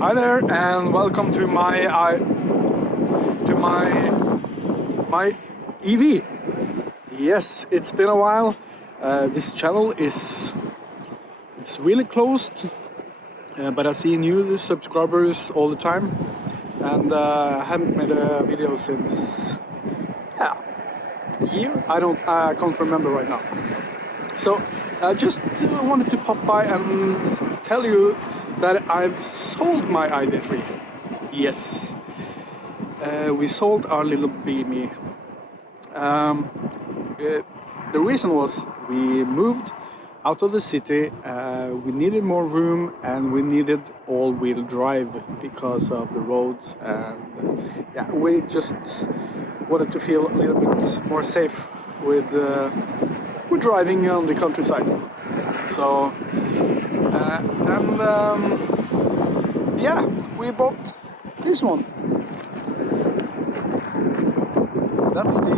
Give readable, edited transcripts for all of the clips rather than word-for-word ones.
Hi there, and welcome to my EV. Yes, it's been a while. This channel it's really closed, but I see new subscribers all the time, and I haven't made a video since a year. I can't remember right now. So I just wanted to pop by and tell you that I've sold my ID.3. Yes, we sold our little Beamy. The reason was we moved out of the city. We needed more room and we needed all-wheel drive because of the roads, and we just wanted to feel a little bit more safe with driving on the countryside. So we bought this one. That's the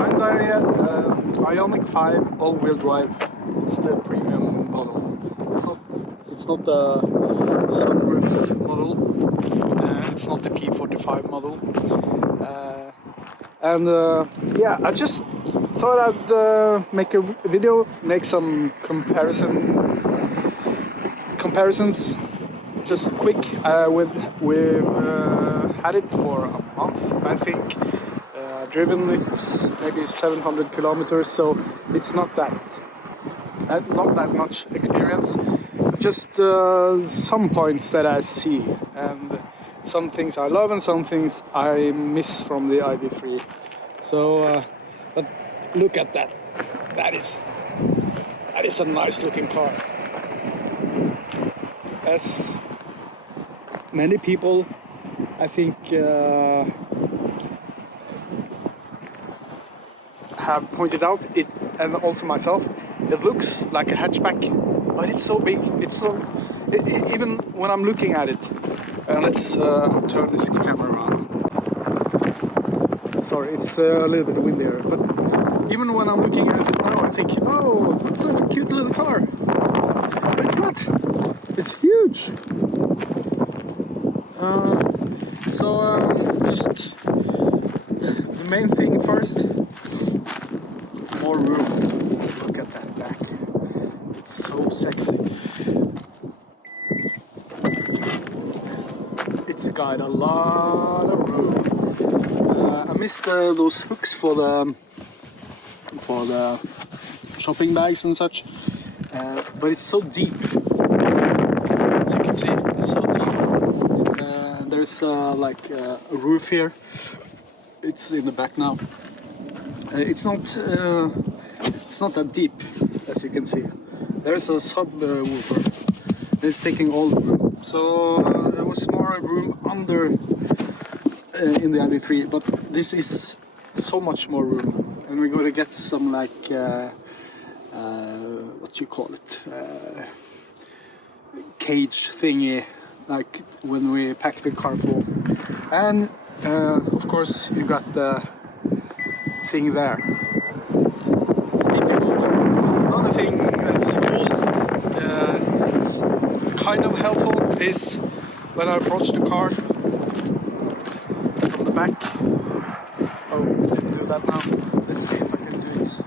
Hyundai Ioniq 5 all-wheel drive. It's the premium model. It's not the sunroof model. It's not the P45 model. I just thought I'd make a video, make some comparisons, just quick. We've had it for a month, I think. Driven it's maybe 700 kilometers, so it's not that much experience. Just some points that I see, and some things I love and some things I miss from the ID.3. So, but look at that. That is a nice looking car. As many people, I think, have pointed out, it, and also myself, it looks like a hatchback, but it's so big. It's so even when I'm looking at it. Let's turn this camera around. Sorry, it's a little bit windy here, but even when I'm looking at it now, I think, oh, that's a cute little car. But it's not. It's huge. Just the main thing first. More room. Look at that back. It's so sexy. It's got a lot of room. I missed those hooks for the shopping bags and such. But it's so deep. As you can see, it's so deep. There's like a roof here. It's in the back now. It's not that deep, as you can see. There's a subwoofer. It's taking all the room. So there was more room under in the ID.3, but this is so much more room. And we're going to get some like what you call it, cage thingy, like when we pack the car full. And of course you got the thing there. Speaking of that, another thing that's cool, it's kind of helpful, is when I approach the car from the back. Oh, didn't do that now. Let's see if I can do this.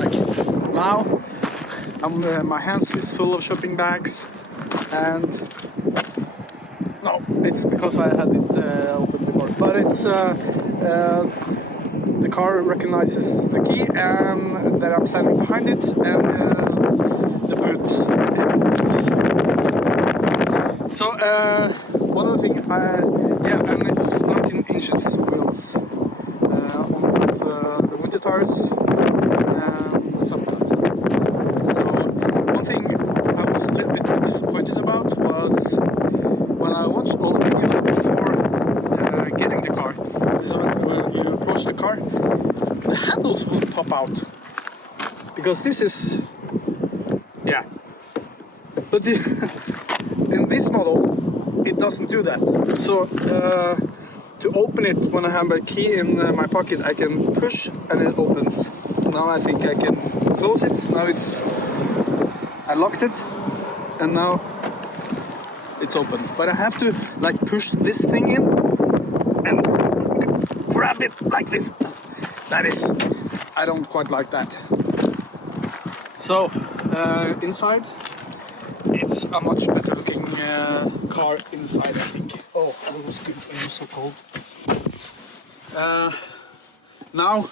Like now, my hands is full of shopping bags, and no, it's because I had it open before. But it's the car recognizes the key and that I'm standing behind it, and the boot. So one other thing, and it's 19 inches wheels on both the winter tires and the summer tires. So one thing I was a little bit disappointed about was when I watched all the videos before getting the car. So when you approach the car, the handles will pop out, because this is, but in this model it doesn't do that. So to open it, when I have a key in my pocket, I can push and it opens. Now I think I can close it. Now I locked it, and now it's open. But I have to like push this thing in and grab it like this. That is, I don't quite like that. So inside, it's a much better looking car inside, I think. Oh, it was good. It was so cold. Now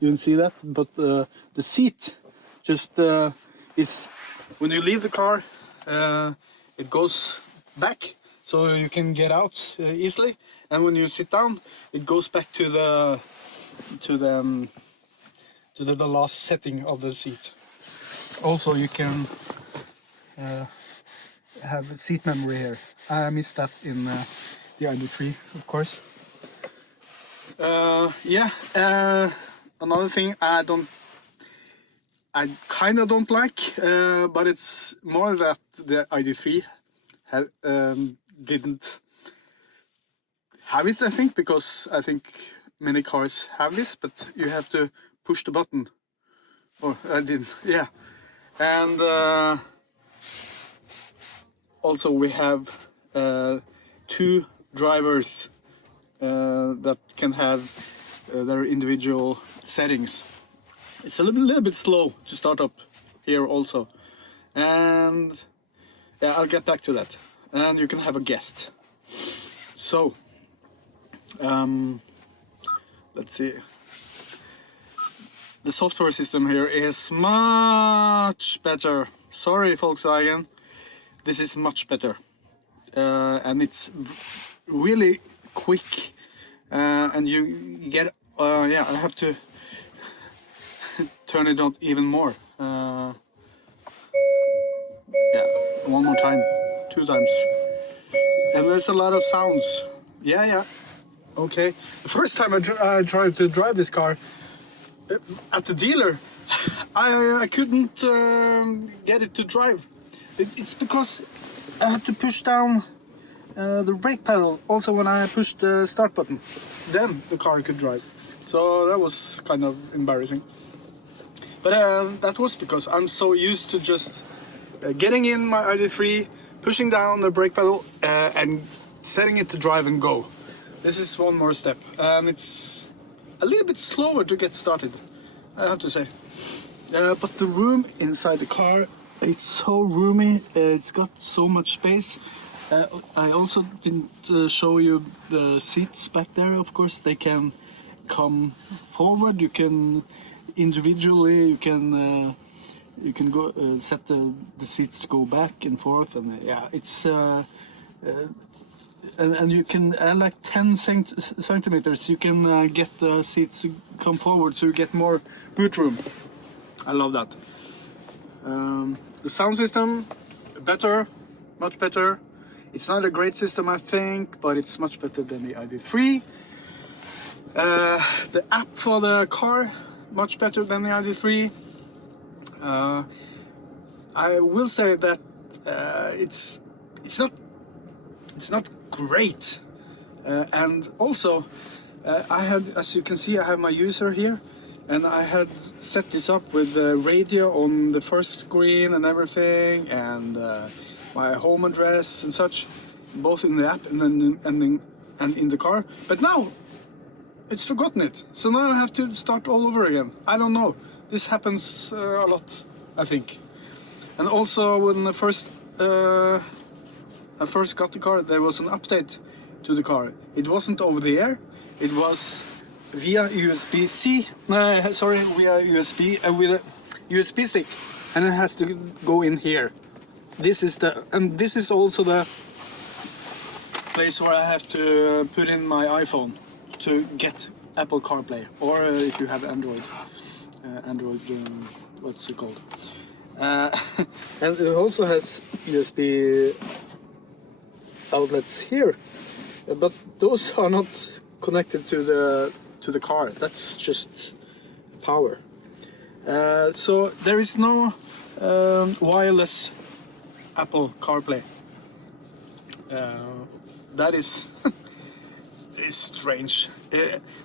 you can see that, but the seat just is, when you leave the car, it goes back, so you can get out easily, and when you sit down, it goes back to the last setting of the seat. Also, you can have seat memory here. I missed that in the ID.3, of course. Another thing I kind of don't like, but it's more that the ID.3 didn't have it, I think, because I think many cars have this, but you have to push the button. Oh, I didn't, yeah. And also we have 2 drivers that can have their individual settings. It's a little bit slow to start up here also, and yeah, I'll get back to that. And you can have a guest. So let's see. The software system here is much better. Sorry, Volkswagen, this is much better, and it's really quick, and you get yeah, I have to turn it on even more. Yeah, one more time, 2 times, and there's a lot of sounds. Yeah, okay. The first time I tried to drive this car at the dealer, I couldn't get it to drive. It's because I had to push down the brake pedal also when I pushed the start button. Then the car could drive. So that was kind of embarrassing. But that was because I'm so used to just getting in my ID.3, pushing down the brake pedal and setting it to drive and go. This is one more step, and it's a little bit slower to get started, I have to say. But the room inside the car, it's so roomy, it's got so much space. I also didn't show you the seats back there. Of course, they can come forward. You can individually, you can go set the seats to go back and forth, and yeah, it's and you can like 10 centimeters. You can get the seats to come forward, so you get more boot room. I love that. The sound system, better, much better. It's not a great system, I think, but it's much better than the ID.3. The app for the car, much better than the ID.3. I will say that it's not great, and also I had, as you can see, I have my user here, and I had set this up with the radio on the first screen and everything, and my home address and such, both in the app and in the car. But now it's forgotten it, so now I have to start all over again. I don't know. This happens a lot, I think. And also when I first got the car, there was an update to the car. It wasn't over the air. It was via USB-C. Via USB with a USB stick, and it has to go in here. This is also the place where I have to put in my iPhone to get Apple CarPlay, or if you have Android, what's it called? And it also has USB outlets here, but those are not connected to the car. That's just power. So there is no wireless Apple CarPlay. That is is strange,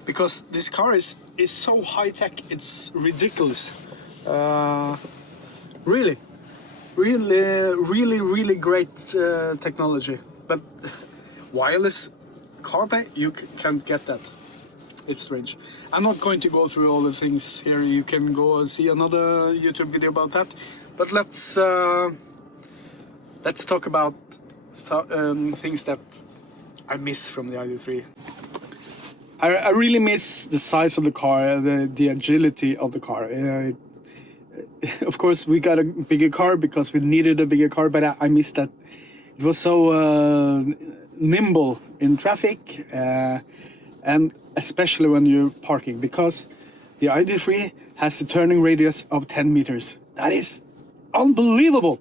because this car is so high tech. It's ridiculous. Really, Really great technology. But wireless CarPlay, you can't get that. It's strange. I'm not going to go through all the things here. You can go and see another YouTube video about that. But let's talk about things that I miss from the ID.3. I really miss the size of the car, the agility of the car. Of course, we got a bigger car because we needed a bigger car, but I miss that. It was so nimble in traffic, and especially when you're parking, because the ID.3 has a turning radius of 10 meters. That is unbelievable.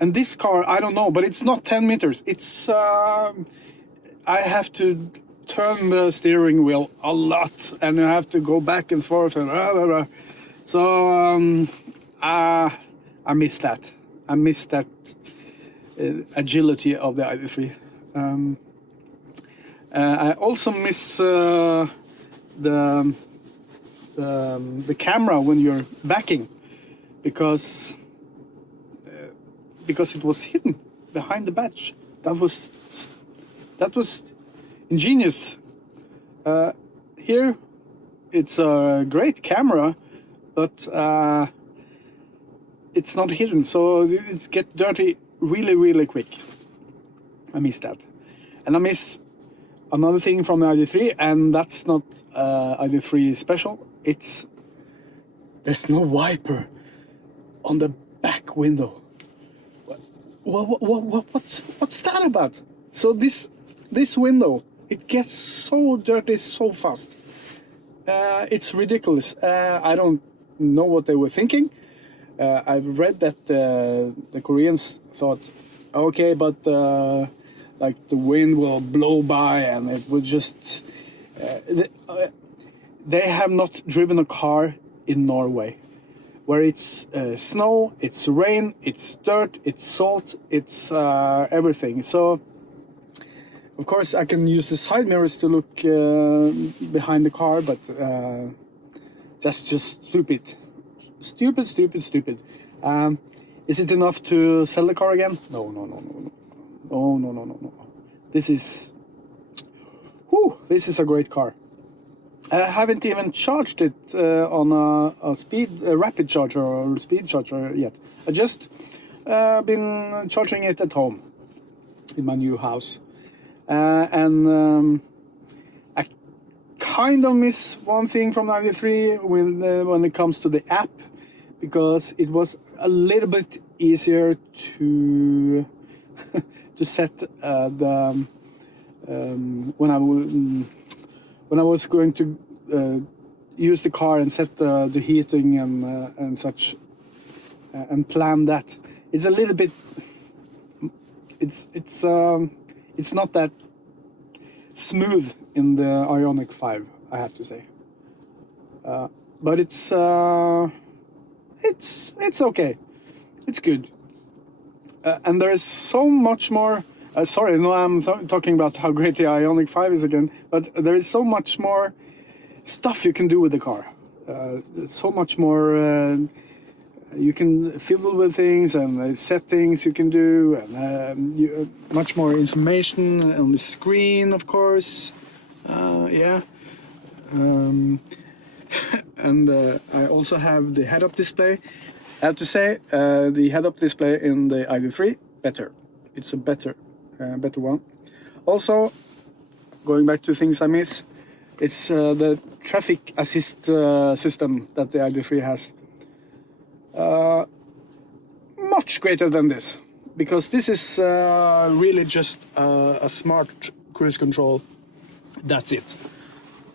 And this car, I don't know, but it's not 10 meters. It's I have to turn the steering wheel a lot, and I have to go back and forth and blah, blah, blah. So I miss that. I miss that agility of the ID.3. I also miss the camera when you're backing, because it was hidden behind the badge. That was ingenious. Here, it's a great camera, but it's not hidden, so it gets dirty really quick. I miss that. And I miss another thing from the ID.3, and that's not ID.3 special. There's no wiper on the back window. What's that about? So this window, it gets so dirty so fast. It's ridiculous. I don't know what they were thinking. I've read that the Koreans thought, okay, but like the wind will blow by and it will just... they have not driven a car in Norway where it's snow, it's rain, it's dirt, it's salt, it's everything. So, of course, I can use the side mirrors to look behind the car, but that's just stupid. Stupid. Is it enough to sell the car again? No. This is a great car. I haven't even charged it on a rapid charger or speed charger yet. I just been charging it at home in my new house, and I kind of miss one thing from the ID.3 when it comes to the app, because it was a little bit easier to to set when I was going to use the car and set the heating and such, and plan that. It's a little bit. It's not that smooth in the Ioniq 5, I have to say. But it's okay. It's good. And there is so much more. Sorry, no, I'm talking about how great the Ioniq 5 is again. But there is so much more stuff you can do with the car. So much more. You can fiddle with things and set things you can do, and much more information on the screen, of course. Yeah. And I also have the head-up display. I have to say, the head-up display in the ID.3 better. It's a better one. Also, going back to things I miss, it's the traffic assist system that the ID.3 has. Much greater than this, because this is really just a smart cruise control. That's it.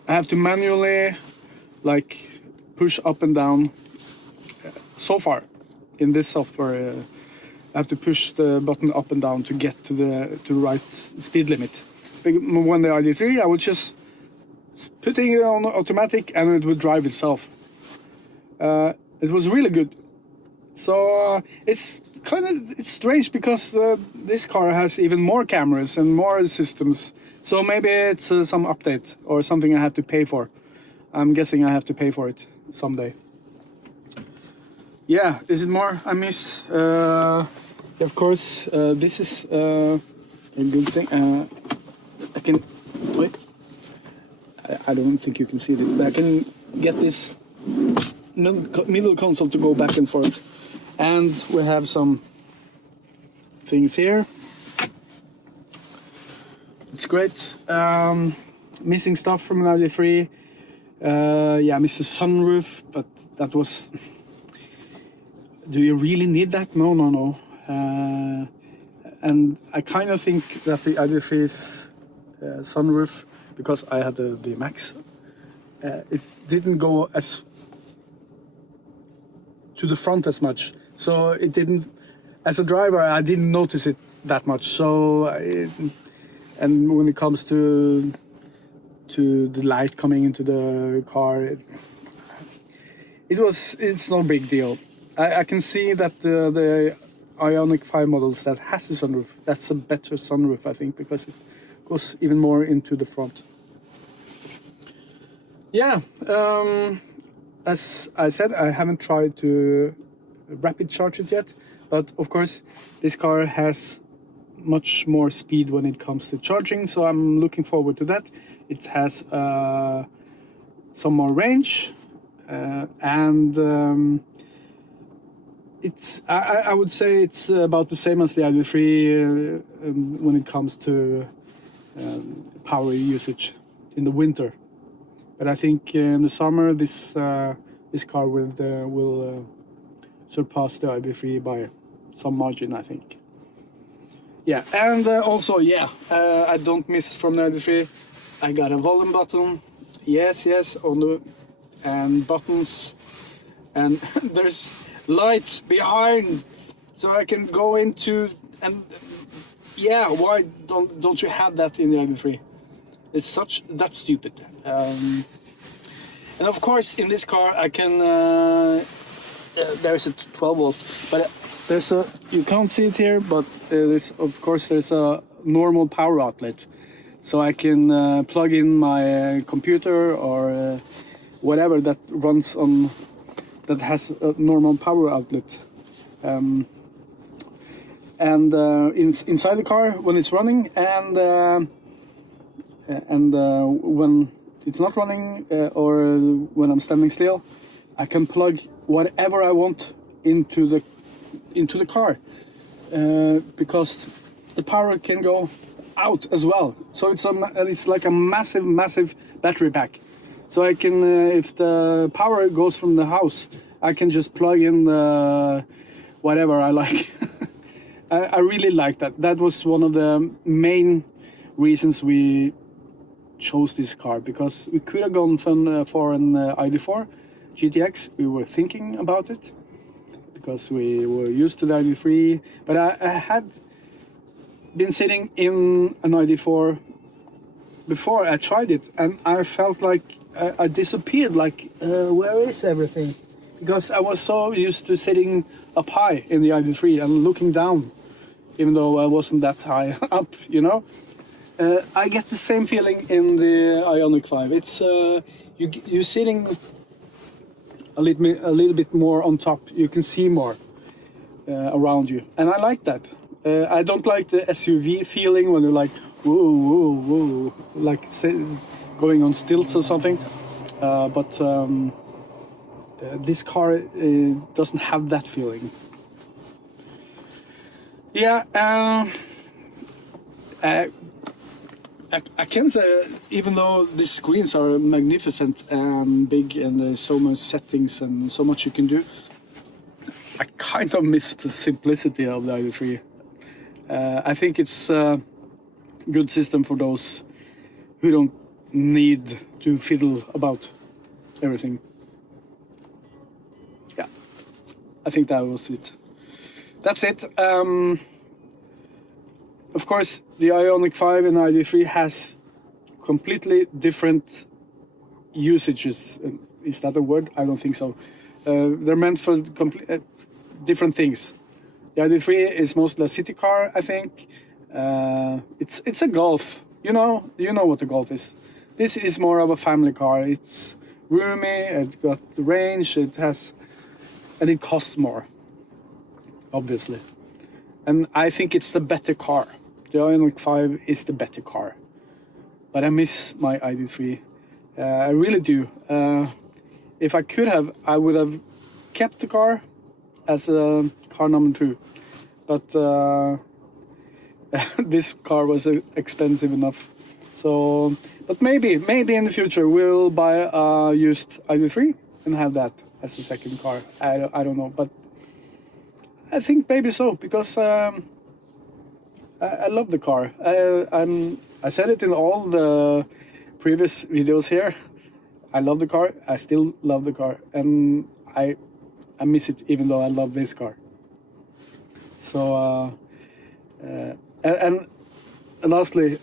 I have to manually push up and down. So far in this software, I have to push the button up and down to get to the right speed limit. When the ID.3, I would just putting it on automatic and it would drive itself. It was really good. So it's strange, because this car has even more cameras and more systems. So maybe it's some update or something I have to pay for. I'm guessing I have to pay for it someday. Yeah, is it more I miss? Of course, this is a good thing. I can wait. I don't think you can see it, but I can get this middle console to go back and forth, and we have some things here. It's great. Missing stuff from an ID.3. Yeah, I missed the sunroof, but that was. Do you really need that? No, no, no. And I kind of think that the ID.3's sunroof, because I had the Max, it didn't go as to the front as much. So it didn't. As a driver, I didn't notice it that much. So, and when it comes to the light coming into the car, it's no big deal. I can see that the Ioniq 5 models that has the sunroof, that's a better sunroof, I think, because it goes even more into the front. Yeah, as I said, I haven't tried to rapid charge it yet, but of course this car has much more speed when it comes to charging, so I'm looking forward to that. It has some more range, and I would say it's about the same as the ID.3 when it comes to power usage in the winter. But I think in the summer this car will surpass the ID.3 by some margin, I think. Yeah, and also, yeah, I don't miss from the ID.3. I got a volume button. Yes, on the and buttons, and there's light behind, so I can go into, and yeah, why don't you have that in the ID.3? It's that's stupid. And of course in this car I can there's a 12 volt, but there's a, you can't see it here, but there's a normal power outlet, so I can plug in my computer or whatever that runs on, that has a normal power outlet. Inside the car when it's running, and when it's not running, or when I'm standing still, I can plug whatever I want into the car, because the power can go out as well. So it's like a massive battery pack. So I can, if the power goes from the house, I can just plug in the whatever I like. I really like that. That was one of the main reasons we chose this car, because we could have gone for an ID.4 GTX. We were thinking about it because we were used to the ID.3, but I had been sitting in an ID.4 before I tried it, and I felt like I disappeared, like where is everything? Because I was so used to sitting up high in the ID.3 and looking down, even though I wasn't that high up, you know. I get the same feeling in the Ioniq 5. It's you're sitting a little bit more on top. You can see more around you, and I like that. I don't like the SUV feeling when you're like whoa, like going on stilts or something. But this car doesn't have that feeling. Yeah, I can say, even though these screens are magnificent and big, and there's so much settings and so much you can do, I kind of miss the simplicity of the ID.3. I think it's a good system for those who don't need to fiddle about everything. Yeah, I think that was it. That's it. Of course, the Ioniq 5 and ID.3 has completely different usages. Is that a word? I don't think so. They're meant for different things. The ID.3 is mostly a city car, I think. It's a Golf. You know what a Golf is. This is more of a family car. It's roomy. It got range. It has and it costs more, obviously. And I think it's the better car. The Ioniq 5 is the better car. But I miss my ID.3. I really do. If I could have, I would have kept the car as a car number 2. But this car was expensive enough. So, but maybe in the future we'll buy a used ID.3 and have that as a second car. I don't know, but I think maybe so, because I love the car. I said it in all the previous videos here. I love the car. I still love the car, and I miss it even though I love this car. So and lastly,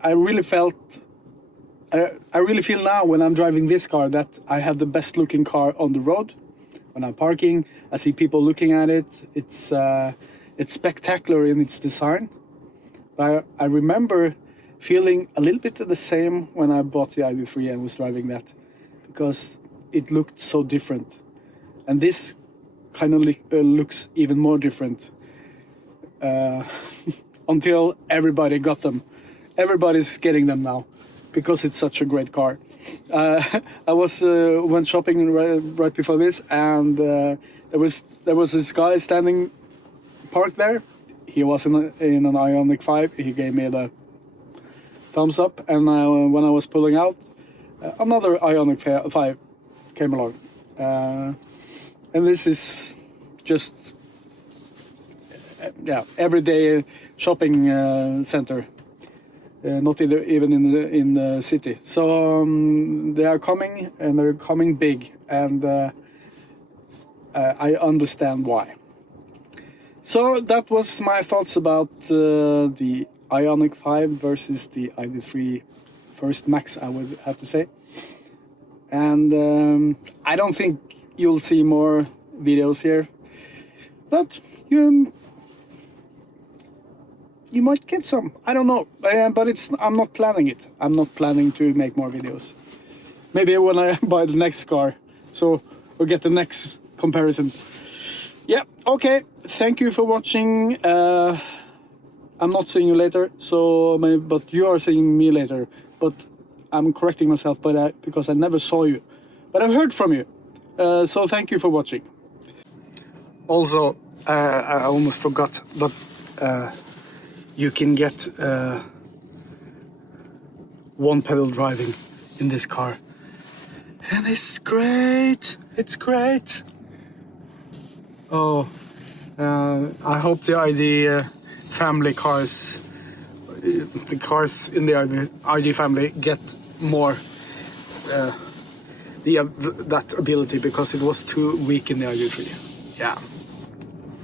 I really feel now when I'm driving this car that I have the best looking car on the road. When I'm parking, I see people looking at it. It's spectacular in its design. But I remember feeling a little bit the same when I bought the ID.3 and was driving that, because it looked so different. And this kind of looks even more different until everybody got them. Everybody's getting them now because it's such a great car. I went shopping right before this, and there was this guy standing parked there. He was in an Ioniq 5. He gave me the thumbs up, and when I was pulling out, another Ioniq 5 came along. And this is just everyday shopping center. Not even in the city. So they are coming, and they're coming big, and I understand why. So that was my thoughts about the Ioniq 5 versus the ID.3 First Max, I would have to say. And I don't think you'll see more videos here, but you might get some. I don't know, but I'm not planning it. I'm not planning to make more videos. Maybe when I buy the next car, so we'll get the next comparison. Yeah, okay. Thank you for watching. I'm not seeing you later, but you are seeing me later. But I'm correcting myself, because I never saw you, but I heard from you. So thank you for watching. Also, I almost forgot, but you can get one pedal driving in this car, and it's great. It's great. Oh, I hope the ID family cars, the cars in the ID family, get more that ability, because it was too weak in the ID.3. Yeah.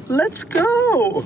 Let's go!